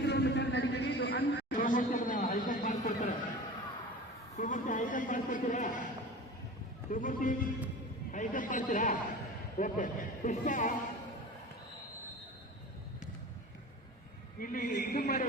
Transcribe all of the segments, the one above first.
Kilometre ನಡೀತದೆ. ಇದು item ಮಾಡ್ಕೊಡ್ತಾರೆ. ಐಟಮ್ ಮಾಡ್ಕೊಡ್ತೀರಾ? ಐಟಮ್ ಮಾಡ್ತೀರಾ? ಓಕೆ. ಪುಷ್ಪ ಇಲ್ಲಿ ಇದು ಮಾಡಿ.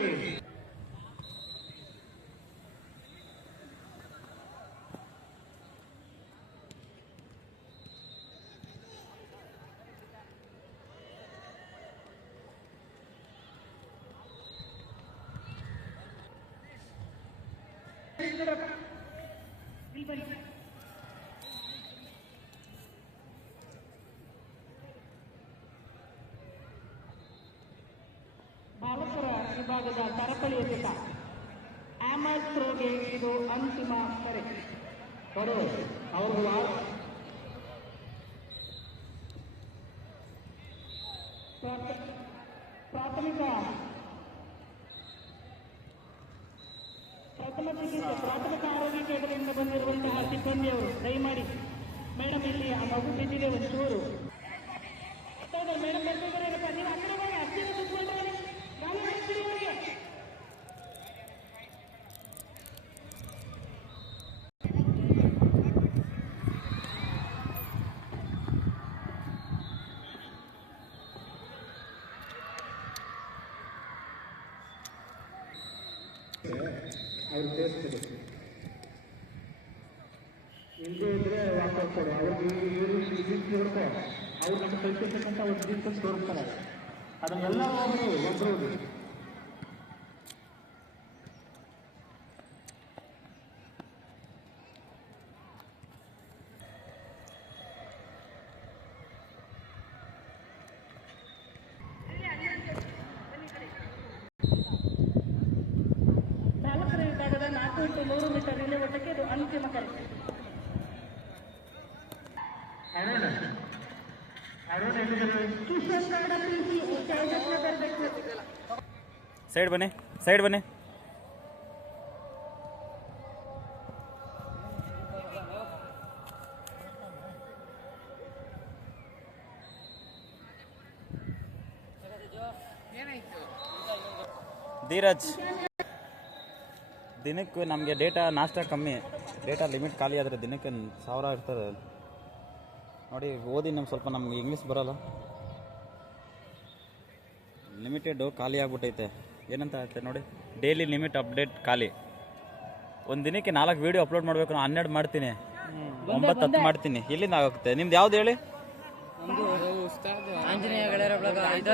ಬಾಲಕರ ವಿಭಾಗದ ಸರಪಳಿ ಎಸೆತ ಆಮಲ್ ಥ್ರೋಗೆ ಇದು ಅಂತಿಮ ಕರೆ. ಅವರು ಪ್ರಾಥಮಿಕ ಆರೋಗ್ಯ ಕೇಂದ್ರದಿಂದ ಬಂದಿರುವಂತಹ ಸಿಬ್ಬಂದಿಯವರು ದಯಮಾಡಿ ಮೇಡಮ್ ಇಲ್ಲಿ ಆ ಮಗು ಬಿದ್ದಿದೆ ಒಂಚೂರು ಮೇಡಮ್ ಬರ್ತಿದ್ದಾರೆ. ನೀವು ಆ ಕಡೆ ಮಾಡಿ ಅರ್ಜಿನ ಸುತ್ತಕೊಂಡ್ರೆ ಗಾಳಿ ಮಾಡ್ತೀರಿ ಅವರಿಗೆ. ಅವ್ರು ಸೇರಿಸ್ತಾರೆ. ಇಲ್ಲದೇ ಇದ್ರೆ ವಾಪಸ್ ಕೊಡು. ಅವ್ರಿಗೆ ಹೊರಟು ಅವ್ರು ನಮ್ಮ ಕಲ್ತಿರ್ತಕ್ಕಂಥ ಒಂದು ಡೀಟೇಲ್ಸ್ ತೋರಿಸ್ತಾರೆ. ಅದನ್ನೆಲ್ಲ ಒಬ್ಬರು ಬಾಲಕರ ವಿಭಾಗದ 4x100 ಮೀಟರ್ ರಿಲೇ ಓಟಕ್ಕೆ ಇದು ಅಂತಿಮ ಕರೆ. ಸೈಡ್ ಬನ್ನಿ. ಧೀರಜ್, ದಿನಕ್ಕೆ ನಮಗೆ ಡೇಟಾ ನಾಷ್ಟ ಕಮ್ಮಿ, ಡೇಟಾ ಲಿಮಿಟ್ ಖಾಲಿ ಆದರೆ ದಿನಕ್ಕೆ 1000 ಇರ್ತದೆ ನೋಡಿ. ಓದಿ ಸ್ವಲ್ಪ ನಮ್ಗೆ ಇಂಗ್ಲೀಷ್ ಬರೋಲ್ಲ. ಲಿಮಿಟೆಡು ಖಾಲಿ ಆಗ್ಬಿಟ್ಟೈತೆ. ಏನಂತ ಆಯ್ತು ನೋಡಿ, ಡೈಲಿ ಲಿಮಿಟ್ ಅಪ್ಡೇಟ್ ಖಾಲಿ. ಒಂದು ದಿನಕ್ಕೆ 4 ವೀಡಿಯೋ ಅಪ್ಲೋಡ್ ಮಾಡಬೇಕು. ನಾನು 12 ಮಾಡ್ತೀನಿ, 9 ಮಾಡ್ತೀನಿ. ಇಲ್ಲಿಂದ ಆಗುತ್ತೆ. ನಿಮ್ದು ಯಾವ್ದು ಹೇಳಿ?